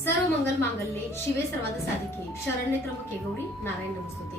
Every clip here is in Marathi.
सर्व मंगल मांगल्ये शिवे सर्वाद साधिके शरण्ये त्र्यंबके गौरी नारायण नमस्तुते।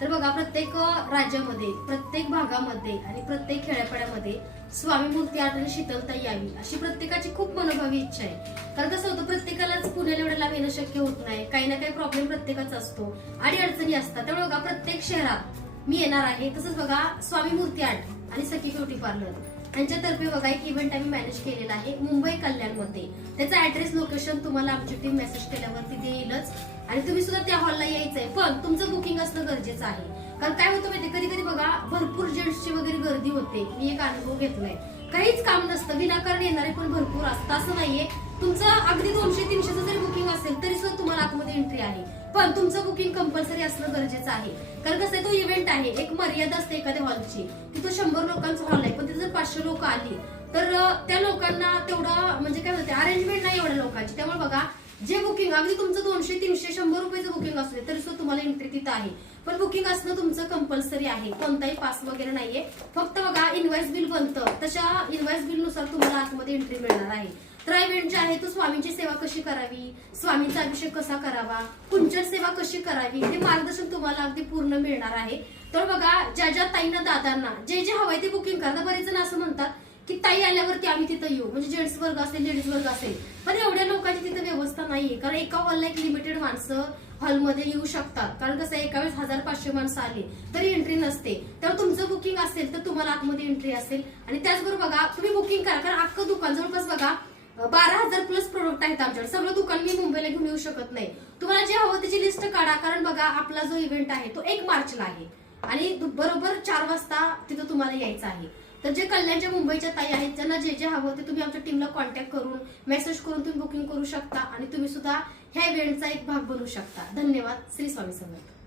तर बघा, प्रत्येक राज्यामध्ये, प्रत्येक भागामध्ये आणि प्रत्येक खेड्यापाड्यामध्ये स्वामी मूर्ती आठ आणि शीतलता यावी अशी प्रत्येकाची खूप मनोभावी इच्छा आहे। कारण कसं होतं, प्रत्येकालाच पुण्याला एवढं लांब येणं शक्य होत नाही, काही ना काही प्रॉब्लेम प्रत्येकाचा असतो आणि अडचणी असतात। त्यामुळे बघा, प्रत्येक शहरात मी येणार आहे। तसंच बघा, स्वामी मूर्ती आर्ट आणि सखी ब्युटी पार्लर यांच्यातर्फे बघा एक इव्हेंट आम्ही मॅनेज केलेला आहे मुंबई कल्याणमध्ये। त्याचा ऍड्रेस लोकेशन तुम्हाला आमची टीम मेसेज केल्यावरती देईलच आणि तुम्ही सुद्धा त्या हॉलला यायचंय, पण तुमचं बुकिंग असणं गरजेचं आहे। कारण काय होतं माहिती, कधी कधी बघा भरपूर जेंट्सची वगैरे गर्दी होते। मी एक अनुभव घेतलाय, काहीच काम नसतं, विनाकारण येणारे पण भरपूर असतं। असं नाहीये, तुमचं अगदी 200-300 जरी बुकिंग असेल तरी सुद्धा तुम्हाला आतमध्ये एंट्री आहे, पण तुमचं बुकिंग कंपल्सरी असणं गरजेचं आहे। कारण कसं आहे, तो इव्हेंट आहे, एक मर्यादा असते एखाद्या हॉलची, तिथं 100 लोकांचा हॉल आहे, पण तिथे जर 500 लोक आली तर त्या लोकांना तेवढं म्हणजे काय होते, अरेंजमेंट नाही एवढ्या लोकांची। त्यामुळे बघा, जे बुकिंग अगदी तुमचं 200-300-100 रुपयाचं बुकिंग असले तरी सुद्धा तुम्हाला एंट्री तिथं आहे, पण बुकिंग असणं तुमचं कंपल्सरी आहे। कोणताही पास वगैरे नाहीये, फक्त बघा इनव्हॉइस बिल बनतं, तशा इनव्हॉइस बिल नुसार तुम्हाला आतमध्ये एंट्री मिळणार आहे। तर इव्हेंट जे आहे तो स्वामींची सेवा कशी करावी, स्वामींचा अभिषेक कसा करावा, कुंचन सेवा कशी करावी, हे मार्गदर्शन तुम्हाला अगदी पूर्ण मिळणार आहे। तर बघा, ज्या ज्या ताईंना दादांना जे जे हवंय ते बुकिंग करा। बरेच जण असं म्हणतात की ताई आल्यावरती आम्ही तिथं येऊ, म्हणजे जेंट्स वर्ग असेल, लेडीज वर्ग असेल, पण एवढ्या लोकांची तिथे व्यवस्था नाहीये। कारण एका हॉलला एक लिमिटेड माणसं हॉलमध्ये येऊ शकतात। कारण कसं आहे, एका वेळेस 1500 माणसं आली तरी एंट्री नसते। त्यामुळे तुमचं बुकिंग असेल तर तुम्हाला आतमध्ये एंट्री असेल। आणि त्याचबरोबर बघा, तुम्ही बुकिंग करा, कारण अख्खं दुकान जवळपास बघा 12,000 प्लस प्रोडक्ट आहेत आमच्याकडे। सगळं दुकान मी मुंबईला घेऊन येऊ शकत नाही, तुम्हाला जे हवं त्याची लिस्ट काढा। कारण बघा, आपला जो इव्हेंट आहे तो 1 मार्चला आहे आणि बरोबर 4 वाजता तिथं तुम्हाला यायचं आहे। तर जे कल्याणच्या मुंबईच्या ताई आहेत, ज्यांना जे जे हवं ते तुम्ही आमच्या टीमला कॉन्टॅक्ट करून मेसेज करून तुम्ही बुकिंग करू शकता आणि तुम्ही सुद्धा ह्या इव्हेंटचा एक भाग बनू शकता। धन्यवाद। श्री स्वामी समर्थ।